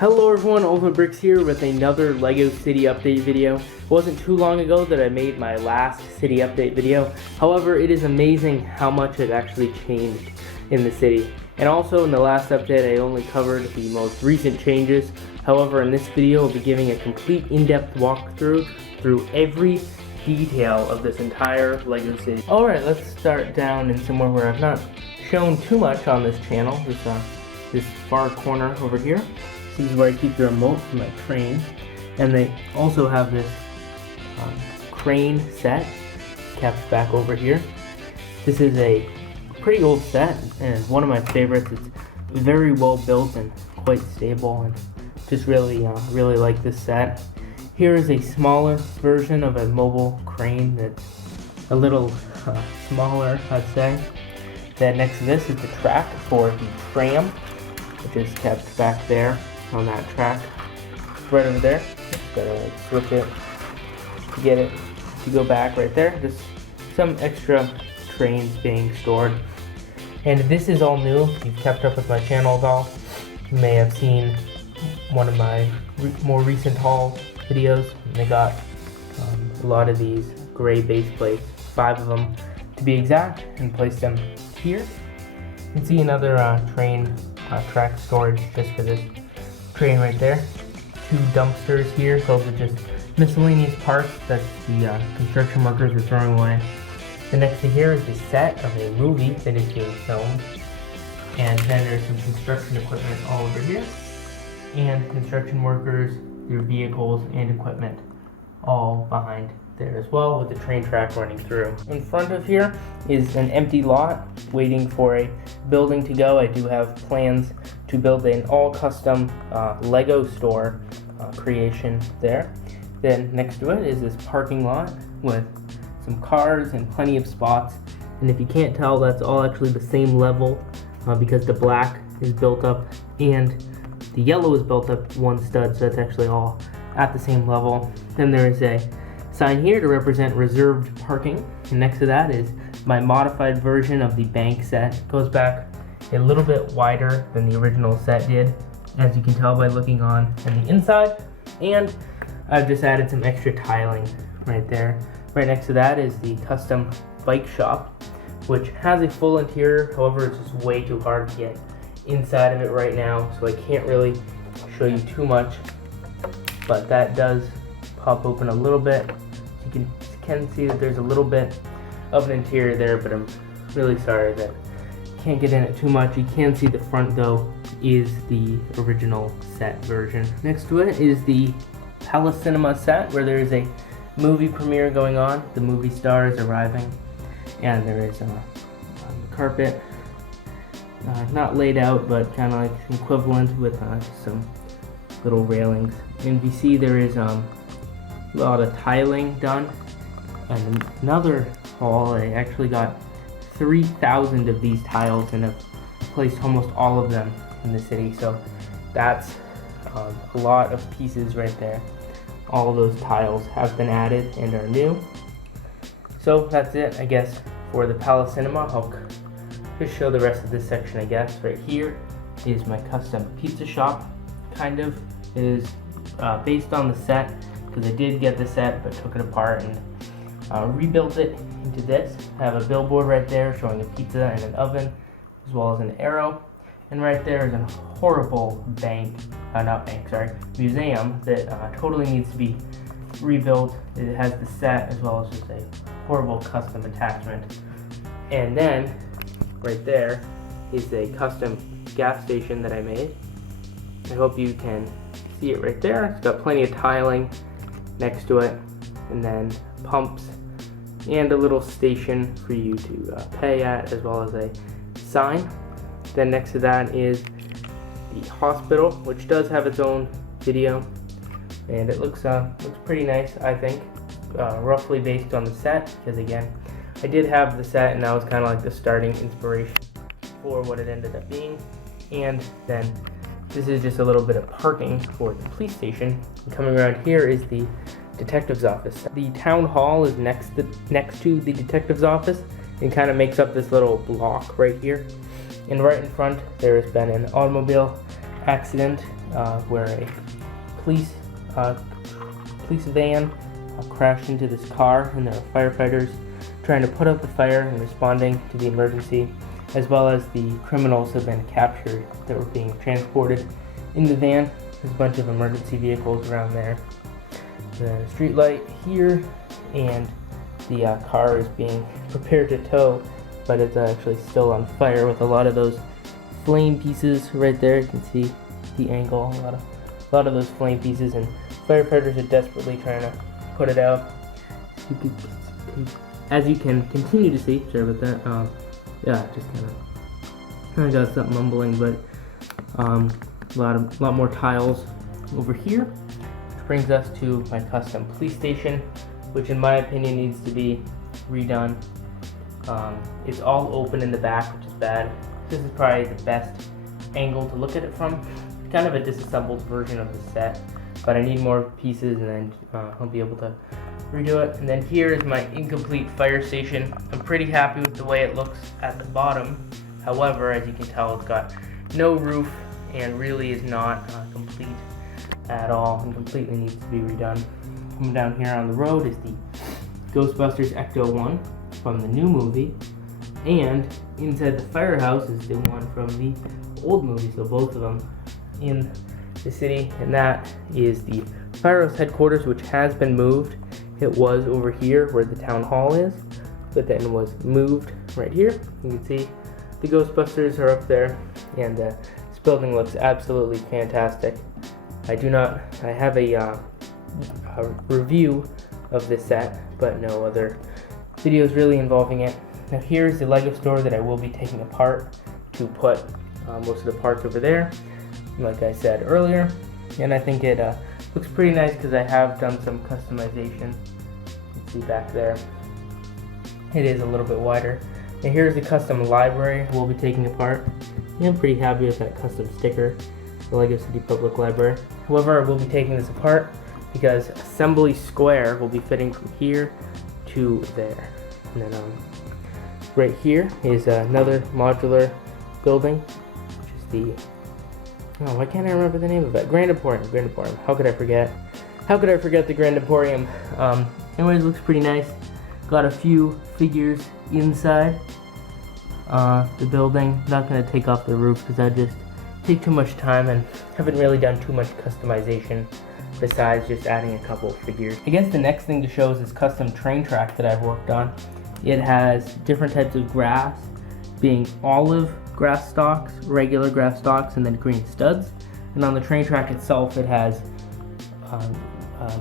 Hello everyone, Bricks here with another LEGO City Update video. It wasn't too long ago that I made my last City Update video. However, it is amazing how much it actually changed in the city. And also in the last update I only covered the most recent changes. However, in this video I'll be giving a complete in-depth walkthrough through every detail of this entire LEGO City. Alright, let's start down in somewhere where I've not shown too much on this channel. This far corner over here. This is where I keep the remote for my train, and they also have this crane set kept back over here. This is a pretty old set and one of my favorites. It's very well built and quite stable, and just really like this set. Here is a smaller version of a mobile crane that's a little smaller, I'd say. Then next to this is the track for the tram, which is kept back there on that track right over there. Just gotta switch it to get it to go back right there. Just some extra trains being stored. And this is all new. If you've kept up with my channel at all, you may have seen one of my more recent haul videos. They got a lot of these gray base plates, 5 of them to be exact, and placed them here. You can see another train track storage just for this train right there. 2 dumpsters here, so those are just miscellaneous parts that the construction workers are throwing away. And next to here is the set of a movie that is being filmed. And then there's some construction equipment all over here. And construction workers, their vehicles and equipment all behind there as well, with the train track running through. In front of here is an empty lot waiting for a building to go. I do have plans to build an all custom LEGO store creation there. Then next to it is this parking lot with some cars and plenty of spots. And if you can't tell, that's all actually the same level because the black is built up and the yellow is built up one stud, so that's actually all at the same level. Then there is a sign here to represent reserved parking, and next to that is my modified version of the bank set. It goes back a little bit wider than the original set did, as you can tell by looking on the inside, and I've just added some extra tiling right there. Right next to that is the custom bike shop, which has a full interior. However, it's just way too hard to get inside of it right now, so I can't really show you too much, but that does pop open a little bit. You can see that there's a little bit of an interior there, but I'm really sorry that I can't get in it too much. You can see the front though is the original set version. Next to it is the Palace Cinema set, where there is a movie premiere going on. The movie star is arriving, and there is a carpet not laid out, but kind of like equivalent with some little railings. And you see there is a lot of tiling done. And another haul, I actually got 3,000 of these tiles and have placed almost all of them in the city. So that's a lot of pieces right there. All of those tiles have been added and are new. So that's it, I guess, for the Palace Cinema. I'll just show the rest of this section, I guess. Right here is my custom pizza shop. Kind of is based on the set, because I did get the set but took it apart and rebuilt it into this. I have a billboard right there showing a pizza and an oven, as well as an arrow. And right there is a horrible museum that totally needs to be rebuilt. It has the set as well as just a horrible custom attachment. And then right there is a custom gas station that I made. I hope you can see it right there. It's got plenty of tiling next to it, and then pumps and a little station for you to pay at, as well as a sign. Then next to that is the hospital, which does have its own video, and it looks pretty nice, I think. Roughly based on the set, because again, I did have the set and that was kind of like the starting inspiration for what it ended up being. And then this is just a little bit of parking for the police station. And coming around here is the detective's office. The town hall is next to the detective's office and kind of makes up this little block right here. And right in front there has been an automobile accident where a police van crashed into this car, and there are firefighters trying to put out the fire and responding to the emergency, as well as the criminals have been captured that were being transported in the van. There's a bunch of emergency vehicles around there. The street light here, and the car is being prepared to tow, but it's actually still on fire with a lot of those flame pieces right there. You can see the angle, a lot of those flame pieces, and firefighters are desperately trying to put it out. As you can continue to see, sorry about that. Yeah, just kind of got something mumbling, but a lot more tiles over here, which brings us to my custom police station, which in my opinion needs to be redone. It's all open in the back, which is bad. This is probably the best angle to look at it from. Kind of a disassembled version of the set, but I need more pieces, and then I'll be able to redo it. And then here is my incomplete fire station. I'm pretty happy with the way it looks at the bottom. However, as you can tell, it's got no roof and really is not complete at all, and completely needs to be redone. Coming down here on the road is the Ghostbusters Ecto-1 from the new movie, and inside the firehouse is the one from the old movie, so both of them in the city. And that is the firehouse headquarters, which has been moved. It was over here where the town hall is, but then was moved right here. You can see the Ghostbusters are up there, and this building looks absolutely fantastic. I have a review of this set, but no other videos really involving it. Now here's the Lego store that I will be taking apart to put most of the parts over there, like I said earlier. And I think it looks pretty nice because I have done some customization. You can see back there, it is a little bit wider. And here's the custom library we'll be taking apart. And I'm pretty happy with that custom sticker, the Lego City Public Library. However, I will be taking this apart because Assembly Square will be fitting from here to there. And then right here is another modular building, which is the, oh, why can't I remember the name of it? Grand Emporium. How could I forget? How could I forget the Grand Emporium? Anyways, looks pretty nice. Got a few figures inside the building. Not going to take off the roof because that just take too much time, and haven't really done too much customization besides just adding a couple figures. I guess the next thing to show is this custom train track that I've worked on. It has different types of grass, being olive grass stalks, regular grass stalks, and then green studs. And on the train track itself, it has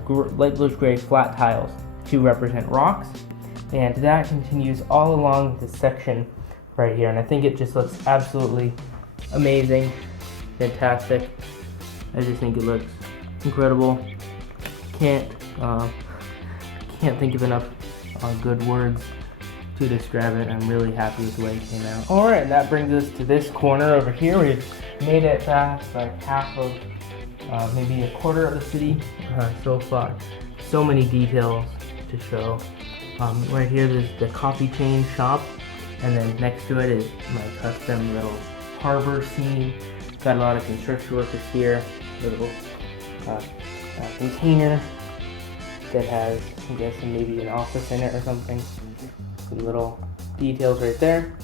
light bluish gray flat tiles to represent rocks, and that continues all along this section right here. And I think it just looks absolutely amazing, fantastic. I just think it looks incredible. Can't think of enough good words to describe it. I'm really happy with the way it came out. Alright, and that brings us to this corner over here. We've made it past like half of, maybe a quarter of the city so far. So many details to show. Right here there's the coffee chain shop, and then next to it is my custom little harbor scene. Got a lot of construction workers here. Little container that has, I'm guessing, maybe an office in it or something. Some little details right there.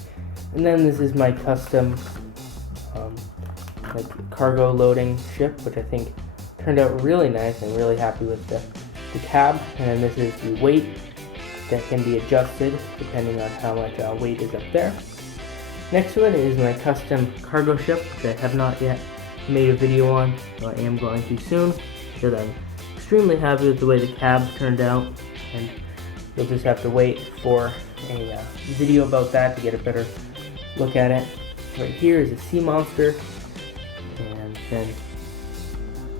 And then this is my custom like cargo loading ship, which I think turned out really nice. I'm really happy with the cab. And then this is the weight that can be adjusted depending on how much weight is up there. Next to it is my custom cargo ship, which I have not yet made a video on, so I am going to soon, because I'm extremely happy with the way the cab turned out, and you'll just have to wait for a video about that to get a better look at it. Right here is a sea monster, and then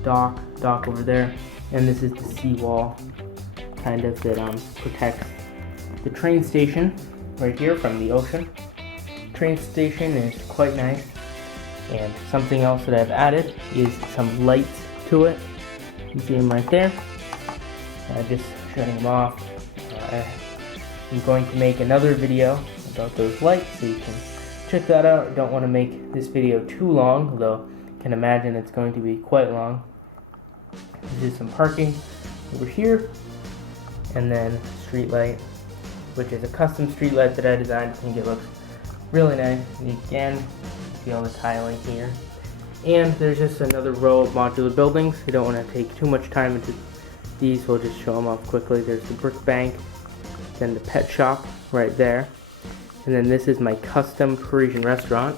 dock over there, and this is the seawall kind of that protects the train station right here from the ocean. Train station is quite nice, and something else that I've added is some lights to it. You see them right there. Just shutting them off. I'm going to make another video about those lights, so you can check that out. I don't want to make this video too long, although it can imagine it's going to be quite long. There's just some parking over here, and then street light, which is a custom street light that I designed. I think it looks really nice. And again, see all the tiling here. And there's just another row of modular buildings. We don't want to take too much time into these, so we'll just show them off quickly. There's the brick bank, then the pet shop right there. And then this is my custom Parisian restaurant.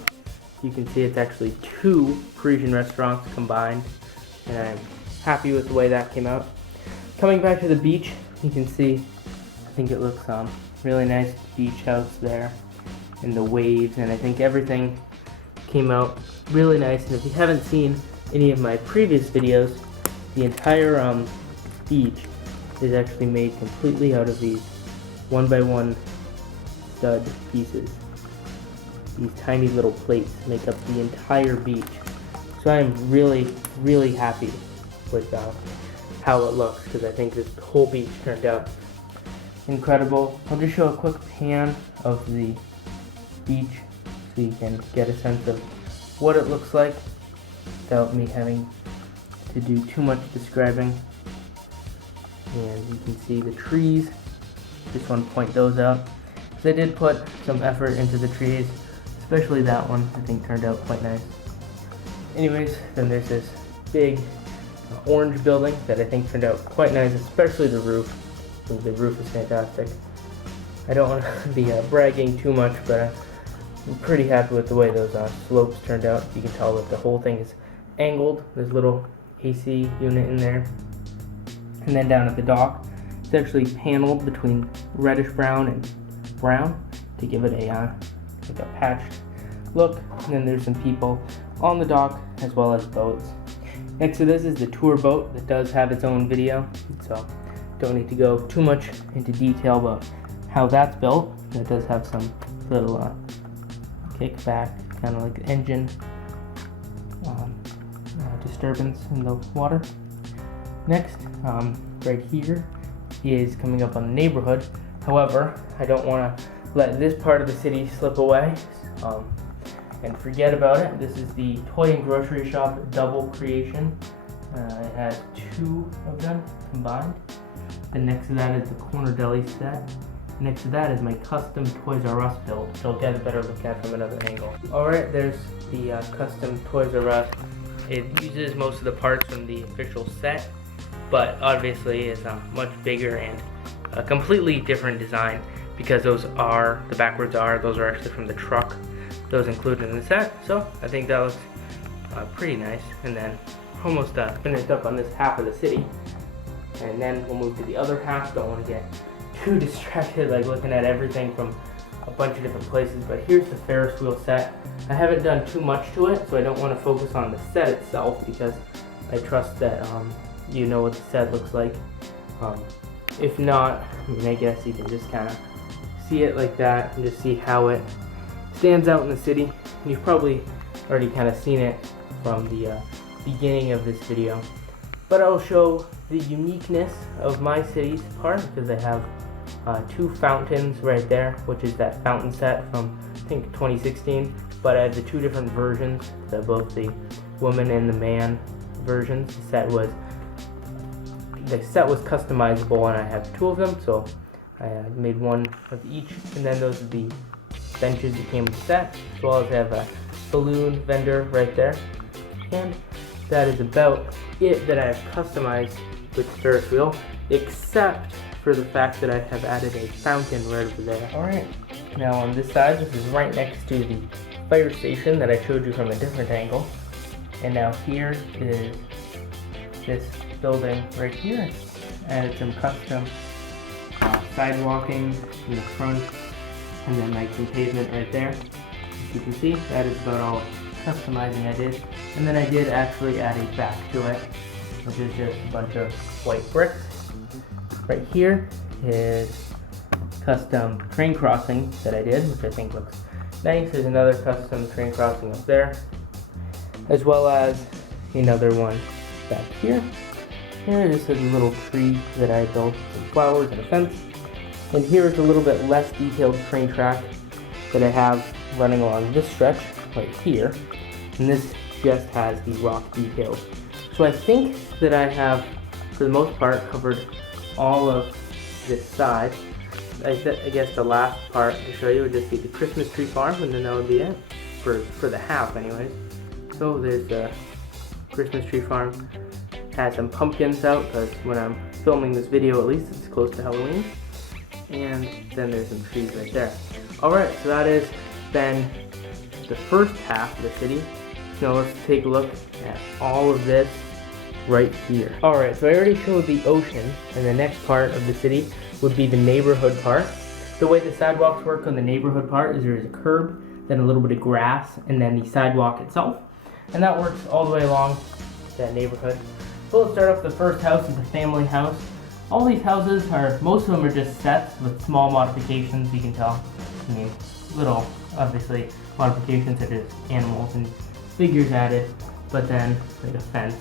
You can see it's actually 2 Parisian restaurants combined, and I'm happy with the way that came out. Coming back to the beach, you can see, I think it looks really nice beach house there, and the waves, and I think everything came out really nice. And if you haven't seen any of my previous videos, the entire beach is actually made completely out of these 1x1 stud pieces. These tiny little plates make up the entire beach. So I'm really, really happy with how it looks, because I think this whole beach turned out incredible. I'll just show a quick pan of the beach so you can get a sense of what it looks like without me having to do too much describing. And you can see the trees. Just want to point those out, because I did put some effort into the trees, especially that one. I think turned out quite nice. Anyways, then there's this big orange building that I think turned out quite nice, especially the roof. I think the roof is fantastic. I don't want to be bragging too much, but I'm pretty happy with the way those slopes turned out. You can tell that the whole thing is angled. There's a little AC unit in there. And then down at the dock, it's actually paneled between reddish brown and brown to give it a like a patched look. And then there's some people on the dock as well as boats. Next to this is the tour boat that does have its own video, so don't need to go too much into detail about how that's built. It does have some little kickback, kind of like engine disturbance in the water. Next, right here is coming up on the neighborhood. However, I don't want to let this part of the city slip away and forget about it. This is the toy and grocery shop double creation. It has 2 of them combined. Then next to that is the corner deli set. Next to that is my custom Toys R Us build, so I'll get a better look at from another angle. Alright, there's the custom Toys R Us. It uses most of the parts from the official set, but obviously it's much bigger and a completely different design, because those are, the backwards are, those are actually from the truck, those included in the set. So I think that looks pretty nice. And then almost finished up on this half of the city, and then we'll move to the other half. Don't want to get too distracted like looking at everything from a bunch of different places, but here's the Ferris Wheel set. I haven't done too much to it, so I don't want to focus on the set itself, because I trust that you know what the set looks like. If not, I mean, I guess you can just kind of see it like that and just see how it stands out in the city. And you've probably already kind of seen it from the beginning of this video, but I'll show the uniqueness of my city's part, because I have 2 fountains right there, which is that fountain set from I think 2016, but I have the 2 different versions, so both the woman and the man versions. The set was customizable, and I have 2 of them, so I made 1 of each. And then those are the benches that came with the set, as well as I have a balloon vendor right there. And that is about it that I have customized with the Ferris wheel, except for the fact that I have added a fountain right over there. Alright, now on this side, this is right next to the fire station that I showed you from a different angle. And now here is this building right here. Added some custom sidewalking in the front, and then like some pavement right there. As you can see, that is about all customizing I did. And then I did actually add a back to it, which is just a bunch of white bricks. Right here is custom train crossing that I did, which I think looks nice. There's another custom train crossing up there, as well as another one back here. Here is a little tree that I built, some flowers and a fence. And here is a little bit less detailed train track that I have running along this stretch right here. And this just has the rock details. So I think that I have, for the most part, covered all of this side. I guess the last part to show you would just be the Christmas tree farm, and then that would be it for the half anyways. So there's the Christmas tree farm. Has some pumpkins out because when I'm filming this video, at least it's close to Halloween. And then there's some trees right there. Alright, so that has been the first half of the city. Now let's take a look at all of this right here. Alright, so I already showed the ocean, and the next part of the city would be the neighborhood part. The way the sidewalks work on the neighborhood part is there's a curb, then a little bit of grass, and then the sidewalk itself. And that works all the way along that neighborhood. So let's start off. The first house is a family house. All these houses are, most of them are just sets with small modifications, you can tell. I mean, little, obviously, modifications such as animals and figures added, but then like a fence,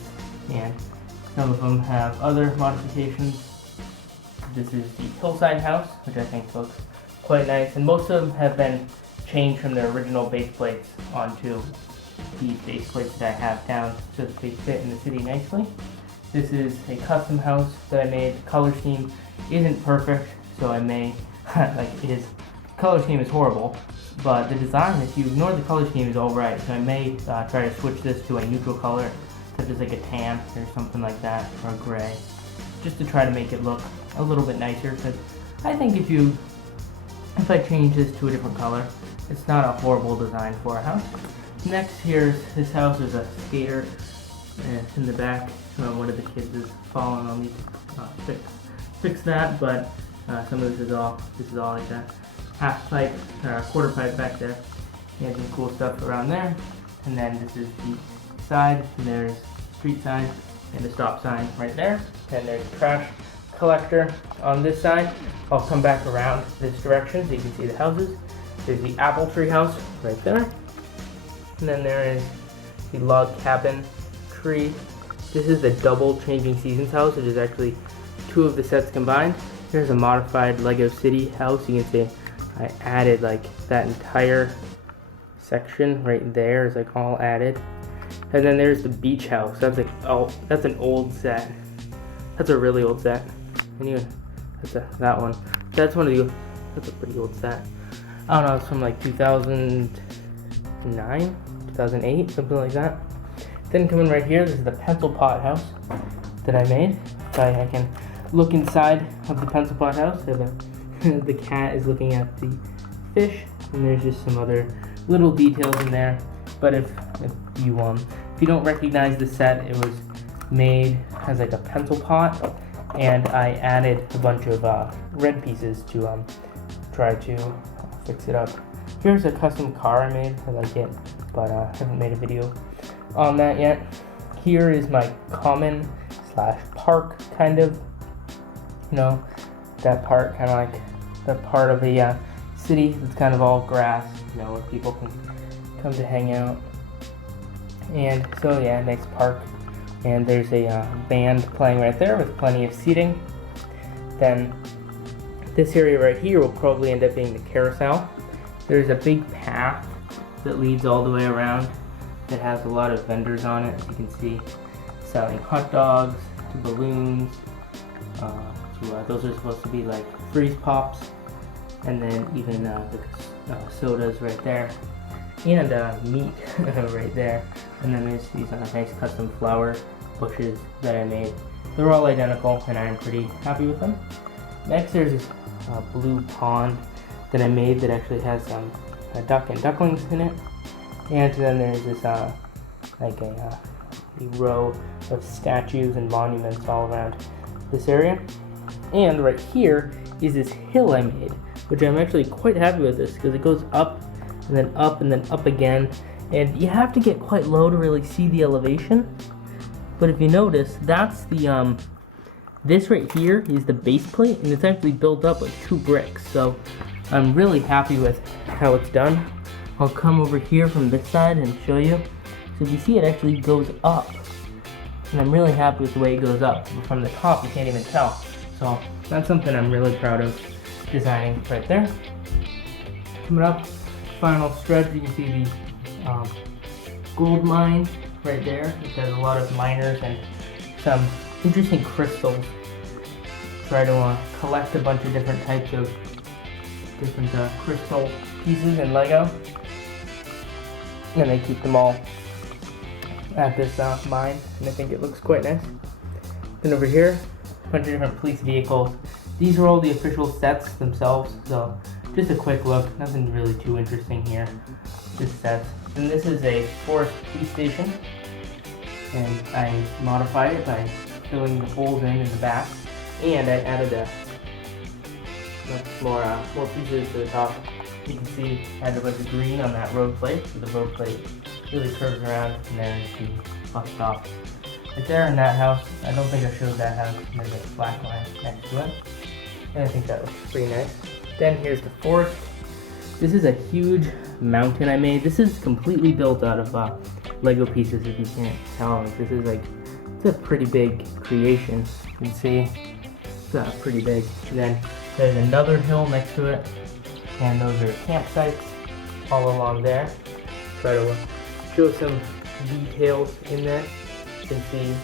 and some of them have other modifications. This is the hillside house, which I think looks quite nice, and most of them have been changed from their original base plates onto the base plates that I have down so that they fit in the city nicely. This is a custom house that I made. The color scheme isn't perfect, so I may, color scheme is horrible, but the design, if you ignore the color scheme, is alright. So I may try to switch this to a neutral color, such as like a tan or something like that, or a gray, just to try to make it look a little bit nicer, because I think if I change this to a different color, it's not a horrible design for a house. Next, this house is a skater, and it's in the back. One of the kids is falling. I'll need to fix that, but some of this is all like a half pipe or a quarter pipe back there. And some cool stuff around there. And then this is the side, and there's street sign and a stop sign right there. And there's a trash collector on this side. I'll come back around this direction so you can see the houses. There's the apple tree house right there. And then there is the log cabin tree. This is the double changing seasons house, which is actually two of the sets combined. Here's a modified Lego City house. You can see I added like that entire section right there is like all added. And then there's the beach house. That's like, oh, that's an old set. That's a really old set. And that one. That's a pretty old set. I don't know, it's from like 2009, 2008, something like that. Then coming right here, this is the pencil pot house that I made. So I can look inside of the pencil pot house. So the cat is looking at the fish, and there's just some other little details in there. But if you don't recognize the set, it was made as like a pencil pot, and I added a bunch of red pieces to try to fix it up. Here's a custom car I made. I like it, but I haven't made a video on that yet. Here is my common / park, kind of, that part, kind of like the part of the city that's kind of all grass, where people can come to hang out. And so yeah, nice park. And there's a band playing right there with plenty of seating. Then this area right here will probably end up being the carousel. There's a big path that leads all the way around that has a lot of vendors on it. You can see selling hot dogs to balloons those are supposed to be like freeze pops, and then even the sodas right there, and meat right there. And then there's these nice custom flower bushes that I made. They're all identical, and I'm pretty happy with them. Next, there's this blue pond that I made that actually has a duck and ducklings in it. And then there's this a row of statues and monuments all around this area. And right here is this hill I made, which I'm actually quite happy with this because it goes up and then up and then up again. And you have to get quite low to really see the elevation. But if you notice, that's the this right here is the base plate, and it's actually built up like 2 bricks. So I'm really happy with how it's done. I'll come over here from this side and show you. So if you see, it actually goes up, and I'm really happy with the way it goes up. From the top, you can't even tell. So that's something I'm really proud of designing right there. Coming up, final stretch, you can see the gold mine right there. It has a lot of miners and some interesting crystals. Try to collect a bunch of different types of different crystal pieces in Lego. And they keep them all at this mine, and I think it looks quite nice. Then over here, a bunch of different police vehicles. These are all the official sets themselves, so just a quick look, nothing really too interesting here, just sets. And this is a Forest police station, and I modified it by filling the holes in the back, and I added more pieces to the top. You can see I had a bunch of green on that road plate, so the road plate really curves around, and then you bust off. Right there in that house, I don't think I showed that house, and there's a black line next to it. And I think that looks pretty nice. Then here's the forest. This is a huge mountain I made. This is completely built out of Lego pieces, if you can't tell. This is it's a pretty big creation. You can see it's pretty big. And then there's another hill next to it, and those are campsites all along there. Try to show some details in there. You can see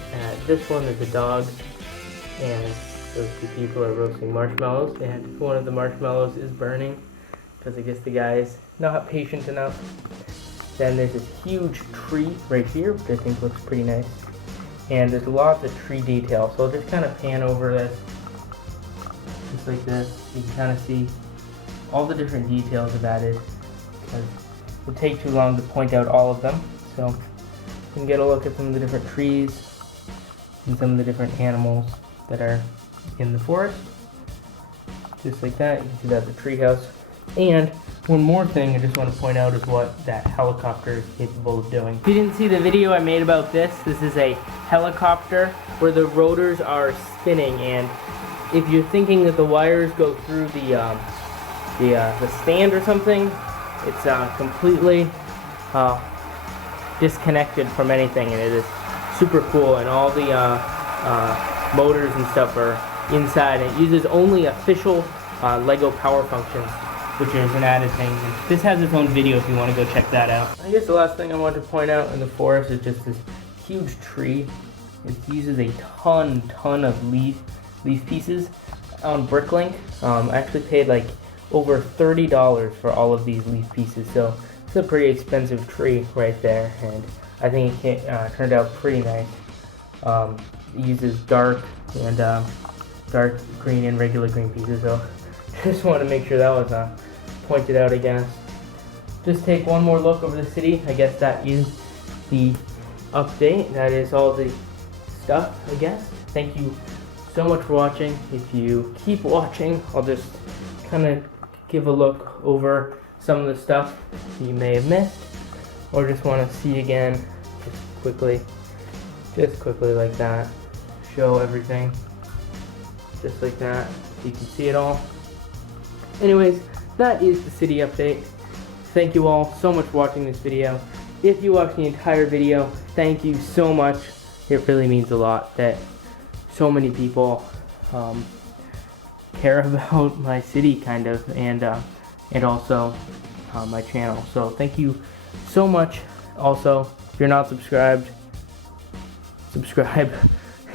this one is a dog, and those two people are roasting marshmallows, and one of the marshmallows is burning because I guess the guy is not patient enough. Then there's this huge tree right here, which I think looks pretty nice, and there's lots of tree detail. So I'll just kind of pan over this, just like this. You can kind of see all the different details I've added, because it would take too long to point out all of them. So you can get a look at some of the different trees and some of the different animals that are in the forest, just like that. You can see that's a tree house. And one more thing I just want to point out is what that helicopter is capable of doing. If you didn't see the video I made about this is a helicopter where the rotors are spinning, and if you're thinking that the wires go through the stand or something, it's completely disconnected from anything, and it is super cool, and all the motors and stuff are inside. It uses only official Lego power functions, which is an added thing. And this has its own video if you want to go check that out. I guess the last thing I want to point out in the forest is just this huge tree. It uses a ton of leaf pieces on Bricklink. I actually paid like over $30 for all of these leaf pieces, so it's a pretty expensive tree right there, and I think it turned out pretty nice. It uses dark green and regular green pieces, so just want to make sure that was pointed out again. Just take one more look over the city. I guess that is the update. That is all the stuff, I guess. Thank you so much for watching. If you keep watching, I'll just kind of give a look over some of the stuff you may have missed, or just want to see again, just quickly like that. Show everything, just like that. You can see it all. Anyways, that is the city update. Thank you all so much for watching this video. If you watched the entire video, thank you so much. It really means a lot that so many people care about my city, kind of, and also my channel. So thank you so much. Also, if you're not subscribed, subscribe.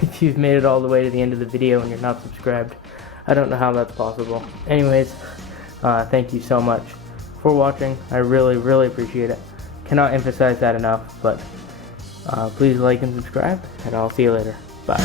If you've made it all the way to the end of the video and you're not subscribed, I don't know how that's possible. Anyways, thank you so much for watching. I really appreciate it. Cannot emphasize that enough, but please like and subscribe, and I'll see you later. Bye.